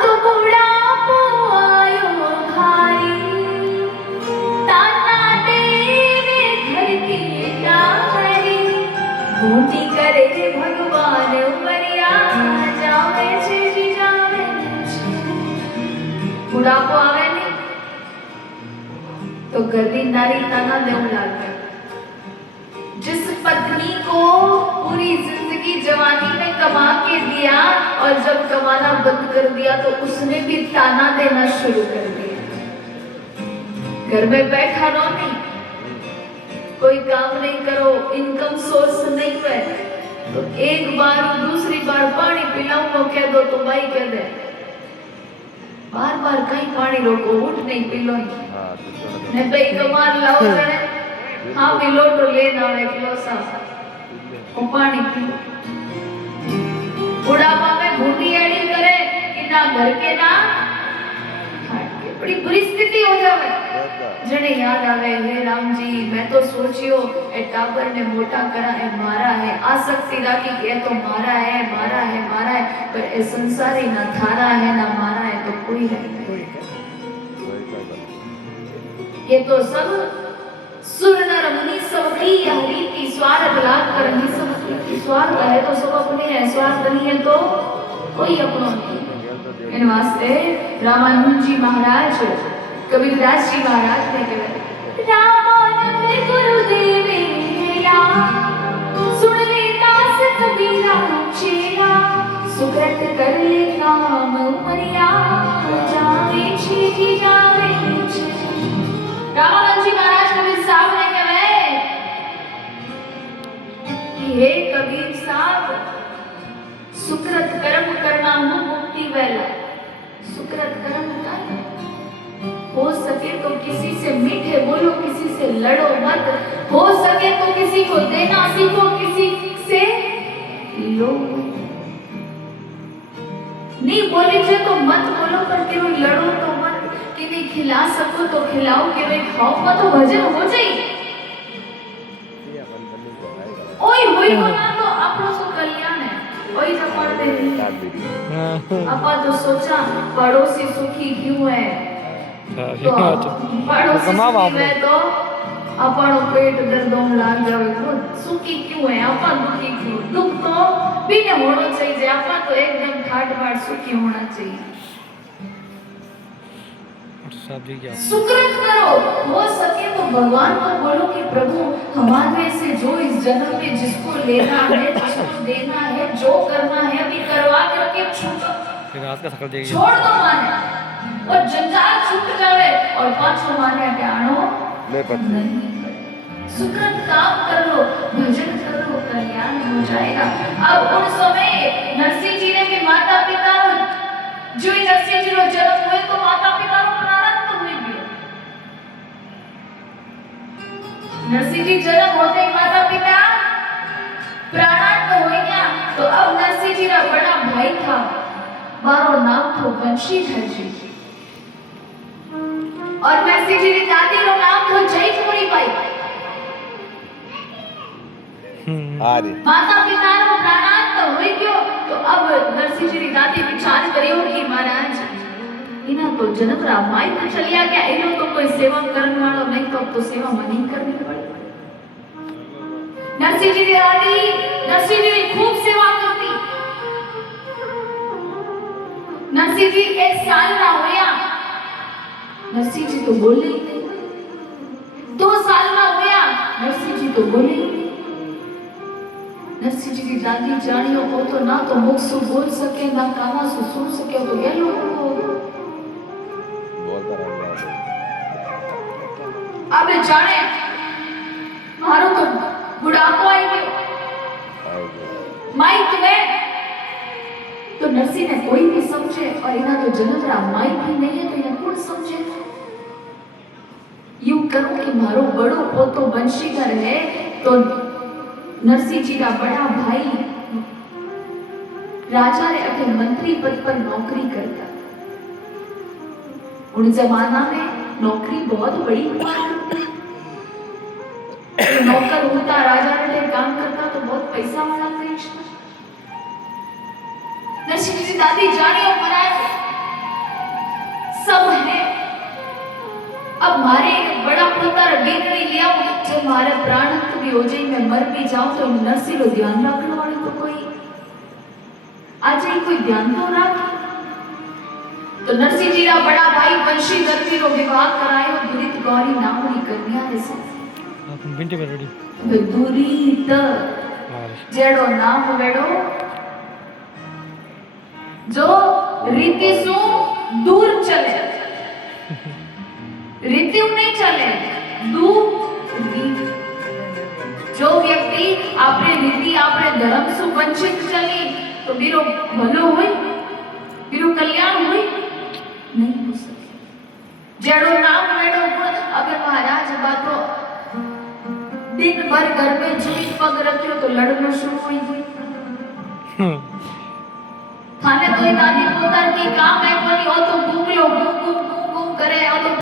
तो बुढ़ापो आयो भारी, ताना देवे घर की नारी, बूटी करे भगवान उमरिया, जावे छे जी जावे छे। बुढ़ापो आवे नहीं तो गर्दी नारी ताना देने लगे। जिस पत्नी को पूरी जिंदगी जवानी में कमा के दिया और जब कमाना बंद कर दिया तो उसने भी ताना देना शुरू कर दिया। घर में बैठा रहो नहीं, कोई काम नहीं करो, इनकम सोर्स नहीं है तो एक बार दूसरी बार पानी पिलाऊंगा कह दो तो भाई कह दे बार बार कहीं पानी रोको, उठ नहीं पिलो नहीं भाई कमाल लाओ करे। हाँ मिलो तो लेना एक लोसा वो पानी पी। बुढ़ापा में घूटी एड़ी करे कि ना घर के ना बड़ी बुरी स्थिति हो जावे। जने याद आवे हे राम जी मैं तो सोचियो ए टाबर ने मोटा करा है मारा है, आसक्ति राखी के तो मारा है मारा है मारा है, पर ए संसारी ना थारा है ना मारा है तो कोई है नहीं। ये तो सब सुर नर मुनि सब की हरि की स्वार्थ लाग कर नहीं समझती। स्वार्थ है तो सब अपने है, स्वार्थ नहीं है तो कोई अपना नहीं। इन वास्ते रामानंद जी महाराज कबीरदास जी महाराज ने कहा रामानंद गुरुदेव मेरा सुन ले दास कबीरा चेला, सुकृत कर ले काम उमरिया, जावे छे जी जावे छे। रामानंद जी महाराज कबीर साहब ने कहा हे कबीर साहब सुकृत कर्म करना मुक्ति वेला। सुकृत कर्म करना हो सके तो किसी से मीठे बोलो, किसी से लड़ो मत, हो सके तो किसी को देना सीखो, किसी से लो नहीं बोले थे तो मत बोलो, पर केवल लड़ो तो मत। कि नहीं खिला सको तो खिलाओ, केवल खाओ मत तो भजन हो जाए। ओए होई होना तो आपनो सो कल्याण है। ओए जब पढ़ते अपा तो सोचा पड़ोसी सुखी क्यों है तो पड़ोसी सुखी है तो अपनो पेट दर्द होने लग जावे। सुखी क्यों है अपा दुखी क्यों? दुख तो बिना होना चाहिए, अपा तो एकदम ठाट बाट सुखी होना चाहिए। सुकृत करो, हो सके तो भगवान को बोलो कि प्रभु हमारे से जो इस जन्म में जिसको लेना है, जिसको देना है, जो करना है अभी करवा करके छोड़ दो माने और जंजाल छूट जावे और पाछो माने के आनो नहीं। सुकृत काम कर लो, भजन कर लो, कल्याण हो जाएगा। अब उन समय नरसिंह जी ने भी माता पिता जो नरसिंह जी रो जन्म हुए तो माता पिता रो प्रारंभ हुई गयो। नरसिंह जी जन्म होते ही माता पिता प्राणांत हो गया। तो अब नरसिंह जी का बड़ा भाई था, बारो नाम था वंशीधर जी, और नरसिंह जी की दादी रो नाम था जयपुरी बाई। माता पिता रो प्राणांत हो गयो तो अब नरसिंह जी की दादी विचार करियो कि महाराज इना तो जन्म रा माई तो चलिया गया, इनो तो कोई सेवा करने वाला नहीं, तो अब तो सेवा मनी करनी पड़ी। नरसिंह जी की दादी नरसिंह जी की खूब सेवा करती। नरसिंह जी एक साल ना होया, नरसिंह जी तो बोले ही नहीं। 2 साल ना होया, नरसिंह जी तो बोले ही नहीं। नरसिंह जी की दादी जानियो को तो ना तो मुख से बोल सके ना काना से सुन सके, तो गया लोगों को अब जाने मारो तो बुढ़ापो आई गयो माई तुम्हें तो नरसिंह ने कोई भी समझे, और इना तो जन्म रा माई भी नहीं है तो इन्हें कौन समझे। यूं करो कि मारो बड़ो पोतो वंशीधर है तो नरसिंह जी का बड़ा भाई राजा रे अपने मंत्री पद पर नौकरी करता। उन जमाना में नौकरी बहुत बड़ी हुआ करती। नौकर होता राजा रे काम करता तो बहुत पैसा वाला देश था। नरसिंह जी दादी जानी और महाराज अब मारे बड़ा पुत्र बीकड़ी लिया जे मारे प्राण भी हो जाए मैं मर भी जाऊं तो नरसी रो ध्यान रखने वाले तो कोई आज ही कोई ध्यान तो रख। तो नरसिंह जी रा बड़ा भाई वंशी दत्ती रो विवाह करायो दुरित गौरी नामनी कन्या रे से अपन बिंटे पे रेडी दुरित जेड़ो नाम वेड़ो जो रीति सु दूर चले रीति नहीं चले दूर जो व्यक्ति आपने रीति आपने धर्म सु वंचित चली तो बीरो भलो हुई बीरो कल्याण हुई नहीं हो सके जेड़ो नाम वेड़ो गुण। अबे महाराज बातो दिन भर घर में जुई पग रखियो तो लड़ना शुरू हुई गई थाने तो दादी पोतर की